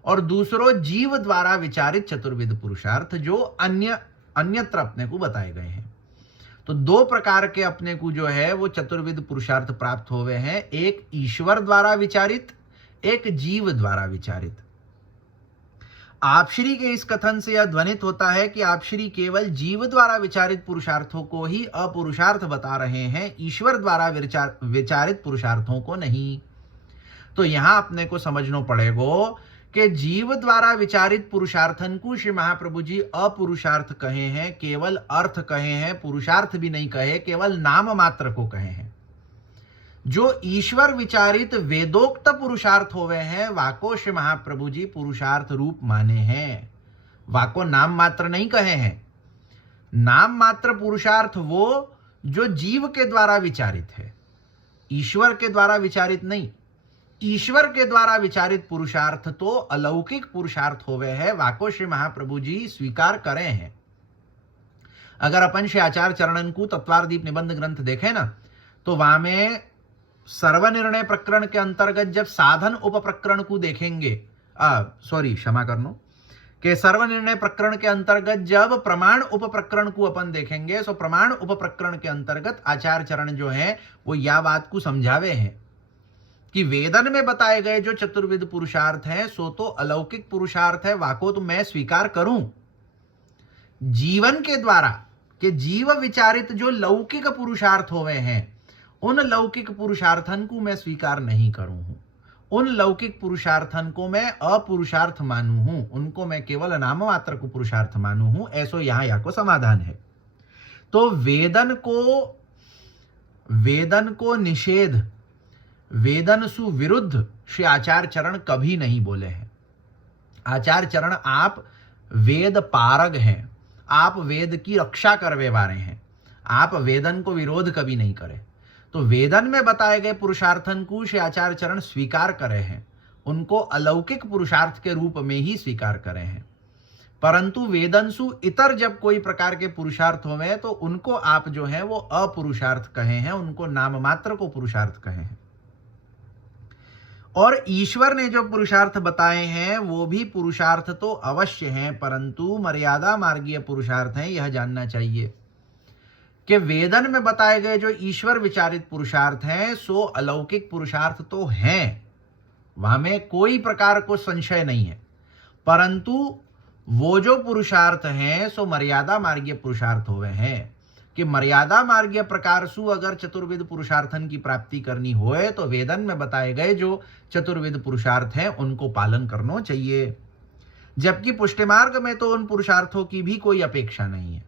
और दूसरो जीव द्वारा विचारित चतुर्विध पुरुषार्थ जो अन्यत्र अपने को बताए गए हैं। तो दो प्रकार के अपने को जो है वो चतुर्विध पुरुषार्थ प्राप्त हुए हैं, एक ईश्वर द्वारा विचारित, एक जीव द्वारा विचारित। आप श्री के इस कथन से यह ध्वनित होता है कि आप श्री केवल जीव द्वारा विचारित पुरुषार्थों को ही अपुरुषार्थ बता रहे हैं, ईश्वर द्वारा विचारित पुरुषार्थों को नहीं। तो यहां अपने को समझना पड़ेगा कि जीव द्वारा विचारित पुरुषार्थन को श्री महाप्रभु जी अपुरुषार्थ कहे हैं, केवल अर्थ कहे हैं, पुरुषार्थ भी नहीं कहे, केवल नाम मात्र को कहे हैं। जो ईश्वर विचारित वेदोक्त पुरुषार्थ होवे हैं वाको श्री महाप्रभु जी पुरुषार्थ रूप माने हैं, वाको नाम मात्र नहीं कहे हैं। नाम मात्र पुरुषार्थ वो जो जीव के द्वारा विचारित है, ईश्वर के द्वारा विचारित नहीं। ईश्वर के द्वारा विचारित पुरुषार्थ तो अलौकिक पुरुषार्थ होवे है, वाको श्री महाप्रभु जी स्वीकार करे हैं। अगर अपन श्री आचार्य चरणन को तत्वार्दीप निबंध ग्रंथ देखें ना, तो वहां में सर्वनिर्णय प्रकरण के अंतर्गत जब साधन उप प्रकरण को देखेंगे, क्षमा करनो, कि सर्वनिर्णय प्रकरण के अंतर्गत जब प्रमाण उप प्रकरण को अपन देखेंगे, सो प्रमाण उप प्रकरण के अंतर्गत आचार्य चरण जो है वो यह बात को समझावे हैं कि वेदन में बताए गए जो चतुर्विध पुरुषार्थ हैं सो तो अलौकिक पुरुषार्थ है, वाको तो मैं स्वीकार करूं। जीवन के द्वारा कि जीव विचारित जो लौकिक पुरुषार्थ होवे हैं, उन लौकिक पुरुषार्थन को मैं स्वीकार नहीं करूं हूं, उन लौकिक पुरुषार्थन को मैं अपुरुषार्थ मानू हूं, उनको मैं केवल नाम मात्र को पुरुषार्थ मानू हूं। ऐसो यहां या को समाधान है। तो वेदन को निषेध, वेदन सु विरुद्ध श्री आचार्य चरण कभी नहीं बोले हैं। आचार्य चरण आप वेद पारग हैं, आप वेद की रक्षा करवे वाले हैं, आप वेदन को विरोध कभी नहीं करे। तो वेदन में बताए गए पुरुषार्थन को श्री आचार्य चरण स्वीकार करे हैं, उनको अलौकिक पुरुषार्थ के रूप में ही स्वीकार करे हैं। परंतु वेदनसु इतर जब कोई प्रकार के पुरुषार्थ होवे तो उनको आप जो है वो अपुरुषार्थ कहे हैं, उनको नाम मात्र को पुरुषार्थ कहे हैं। और ईश्वर ने जो पुरुषार्थ बताए हैं वो भी पुरुषार्थ तो अवश्य हैं, परंतु मर्यादा मार्गीय पुरुषार्थ हैं। यह जानना चाहिए कि वेदन में बताए गए जो ईश्वर विचारित पुरुषार्थ हैं सो अलौकिक पुरुषार्थ तो हैं, वहां में कोई प्रकार को संशय नहीं है, परंतु वो जो पुरुषार्थ हैं सो मर्यादा मार्गीय पुरुषार्थ हुए हैं कि मर्यादा मार्गीय प्रकार सु अगर चतुर्विध पुरुषार्थन की प्राप्ति करनी होए तो वेदन में बताए गए जो चतुर्विध पुरुषार्थ हैं उनको पालन करना चाहिए। जबकि पुष्टि मार्ग में तो उन पुरुषार्थों की भी कोई अपेक्षा नहीं है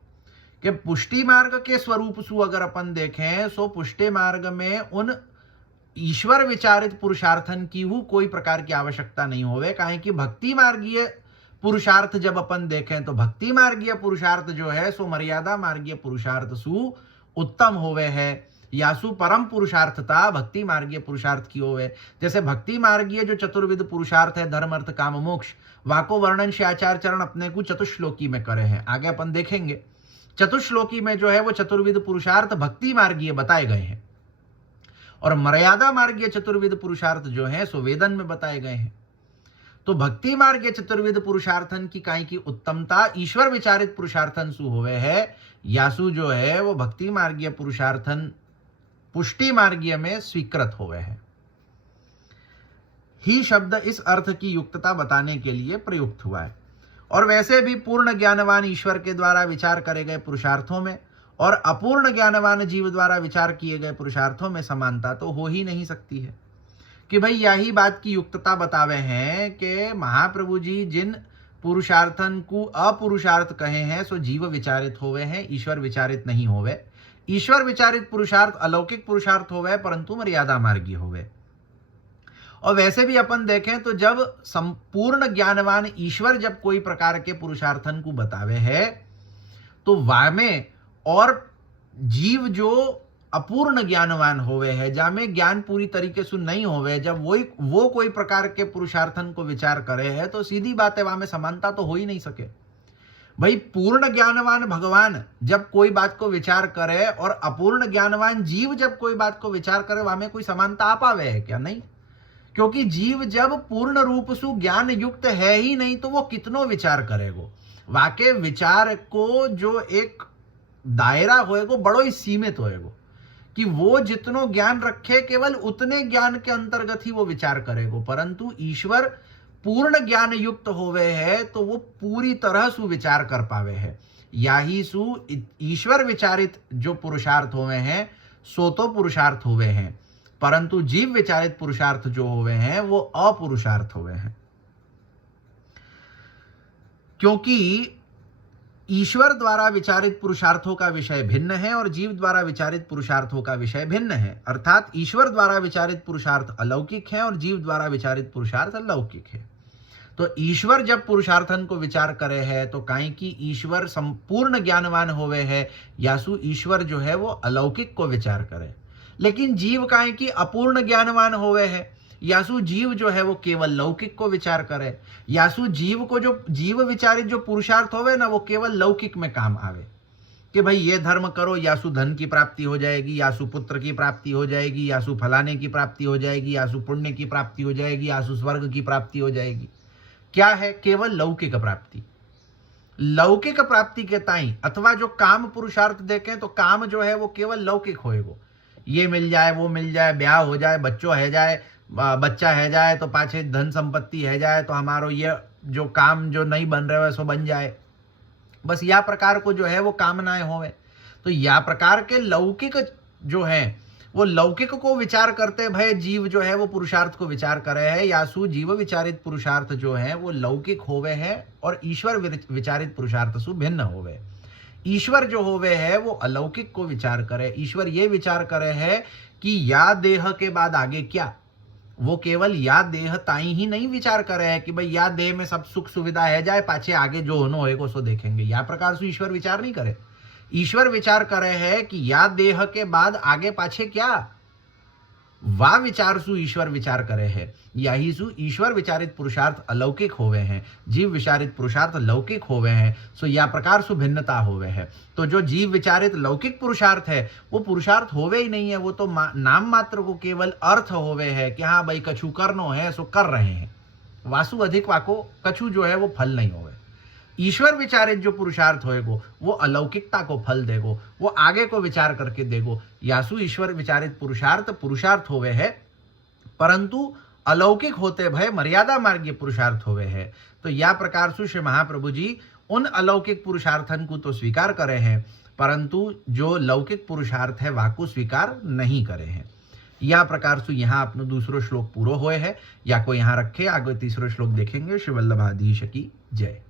कि पुष्टि मार्ग के स्वरूप सु अगर अपन देखें सो पुष्टि मार्ग में उन ईश्वर विचारित पुरुषार्थन की कोई प्रकार की आवश्यकता नहीं होवे। काहे कि भक्ति मार्गीय पुरुषार्थ जब अपन देखें तो भक्ति मार्गीय पुरुषार्थ जो है सो मर्यादा मार्गीय पुरुषार्थ सु उत्तम होवे है, या सु परम पुरुषार्थता भक्ति मार्गीय पुरुषार्थ की होवे। जैसे भक्ति मार्गीय जो चतुर्विध पुरुषार्थ है धर्म अर्थ काम मोक्ष, वाको वर्णन श्री आचार्य चरण अपने को चतुश्लोकी में करे हैं, आगे अपन देखेंगे। चतुश्लोकी में जो है वो चतुर्विध पुरुषार्थ भक्ति मार्गीय बताए गए हैं, और मर्यादा मार्गीय चतुर्विध पुरुषार्थ जो है सो वेदन में बताए गए हैं। तो भक्ति मार्गीय चतुर्विध पुरुषार्थन की काई की उत्तमता ईश्वर विचारित पुरुषार्थन सु होवे है, यासु जो है वो भक्ति मार्गीय पुरुषार्थन पुष्टि मार्गीय में स्वीकृत होवे है। ही शब्द इस अर्थ की युक्तता बताने के लिए प्रयुक्त हुआ है। और वैसे भी पूर्ण ज्ञानवान ईश्वर के द्वारा विचार करे गए पुरुषार्थों में और अपूर्ण ज्ञानवान जीव द्वारा विचार किए गए पुरुषार्थों में समानता तो हो ही नहीं सकती है। कि भाई यही बात की युक्तता बतावे हैं कि महाप्रभु जी जिन पुरुषार्थन को अपुरुषार्थ कहे हैं सो जीव विचारित होवे हैं, ईश्वर विचारित नहीं होवे। ईश्वर विचारित पुरुषार्थ अलौकिक पुरुषार्थ होवे परंतु मर्यादा मार्गी होवे। और वैसे भी अपन देखें तो जब संपूर्ण ज्ञानवान ईश्वर जब कोई प्रकार के पुरुषार्थन को बतावे है तो वामे और जीव जो अपूर्ण ज्ञानवान होवे है, जामे ज्ञान पूरी तरीके से नहीं होवे, जब वो कोई प्रकार के पुरुषार्थन को विचार करे है तो सीधी बात है वहां में समानता तो हो ही नहीं सके। भाई पूर्ण ज्ञानवान भगवान जब कोई बात को विचार करे और अपूर्ण ज्ञानवान जीव जब कोई बात को विचार करे वहां में कोई समानता आ पावे है क्या? नहीं, क्योंकि जीव जब पूर्ण रूप से ज्ञान युक्त है ही नहीं तो वो कितनो विचार करेगो। वाके विचार को जो एक दायरा होएगो बड़ो ही सीमित होएगो कि वो जितनो ज्ञान रखे केवल उतने ज्ञान के अंतर्गत ही वो विचार करेगो। परंतु ईश्वर पूर्ण ज्ञान युक्त होवे है तो वो पूरी तरह से विचार कर पावे है। याही सु ईश्वर विचारित जो पुरुषार्थ होवे हैं सो तो पुरुषार्थ होवे हैं, परंतु जीव विचारित पुरुषार्थ जो होवे हैं वो अपुरुषार्थ होवे हैं। क्योंकि ईश्वर द्वारा विचारित पुरुषार्थों का विषय भिन्न है और जीव द्वारा विचारित पुरुषार्थों का विषय भिन्न है। अर्थात ईश्वर द्वारा विचारित पुरुषार्थ अलौकिक है और जीव द्वारा विचारित पुरुषार्थ अलौकिक है। तो ईश्वर जब पुरुषार्थन को विचार करे है तो काई की ईश्वर संपूर्ण ज्ञानवान होवे है, यासु ईश्वर जो है वो अलौकिक को विचार करे। लेकिन जीव काहे की अपूर्ण ज्ञानवान होवे है, यासु जीव जो है वो केवल लौकिक को विचार करे। यासु जीव को जो जीव विचारित जो पुरुषार्थ होवे ना वो केवल लौकिक में काम आवे कि भाई ये धर्म करो, यासु धन की प्राप्ति हो जाएगी, यासु पुत्र की प्राप्ति हो जाएगी, यासु फलाने की प्राप्ति हो जाएगी, यासु पुण्य की प्राप्ति हो जाएगी, यासु स्वर्ग की प्राप्ति हो जाएगी। क्या है? केवल लौकिक प्राप्ति। लौकिक प्राप्ति के ताई अथवा जो काम पुरुषार्थ देखें तो काम जो है वो केवल लौकिक होएगो। ये मिल जाए, वो मिल जाए, ब्याह हो जाए, बच्चों है जाए, बच्चा है जाए तो पाछे धन संपत्ति है जाए तो हमारो ये जो काम जो नहीं बन रहे सो बन जाए। बस या प्रकार को जो है वो कामनाएं होवे। तो या प्रकार के लौकिक जो है वो लौकिक को विचार करते भय जीव जो है वो पुरुषार्थ को विचार करे है। यासु जीव विचारित पुरुषार्थ जो है वो लौकिक होवे है और ईश्वर विचारित पुरुषार्थ सु भिन्न होवे। ईश्वर जो होवे है वो अलौकिक को विचार करे। ईश्वर ये विचार करे है कि या देह के बाद आगे क्या। वो केवल या देह ताई ही नहीं विचार करे है कि भाई या देह में सब सुख सुविधा है जाए, पाछे आगे जो होनो होएगो सो देखेंगे। या प्रकार से ईश्वर विचार नहीं करे। ईश्वर विचार करे है कि या देह के बाद आगे पाछे क्या, वा विचार सु ईश्वर विचार करे है। यही सु ईश्वर विचारित पुरुषार्थ अलौकिक होवे हैं, जीव विचारित पुरुषार्थ लौकिक होवे हैं। सो या प्रकार सु भिन्नता होवे है। तो जो जीव विचारित लौकिक पुरुषार्थ है वो पुरुषार्थ होवे ही नहीं है, वो तो नाम मात्र को केवल अर्थ होवे है कि हाँ भाई कछु करनो है सो कर रहे हैं। वासु अधिक वाको कछु जो है वो फल नहीं होवे। ईश्वर विचारित जो पुरुषार्थ होएगो वो अलौकिकता को फल देगो, वो आगे को विचार करके देगो। यासु ईश्वर विचारित पुरुषार्थ होवे है परंतु अलौकिक होते भय मर्यादा मार्गीय पुरुषार्थ होवे है। तो या प्रकार से श्री महाप्रभु जी उन अलौकिक पुरुषार्थन को तो स्वीकार करे हैं परंतु जो लौकिक पुरुषार्थ है वाको स्वीकार नहीं करे हैं। या प्रकार से यहाँ अपनो दूसरो श्लोक पूरो होए है। या को यहाँ रखे, आगे तीसरो श्लोक देखेंगे। श्री वल्लभाधीश की जय।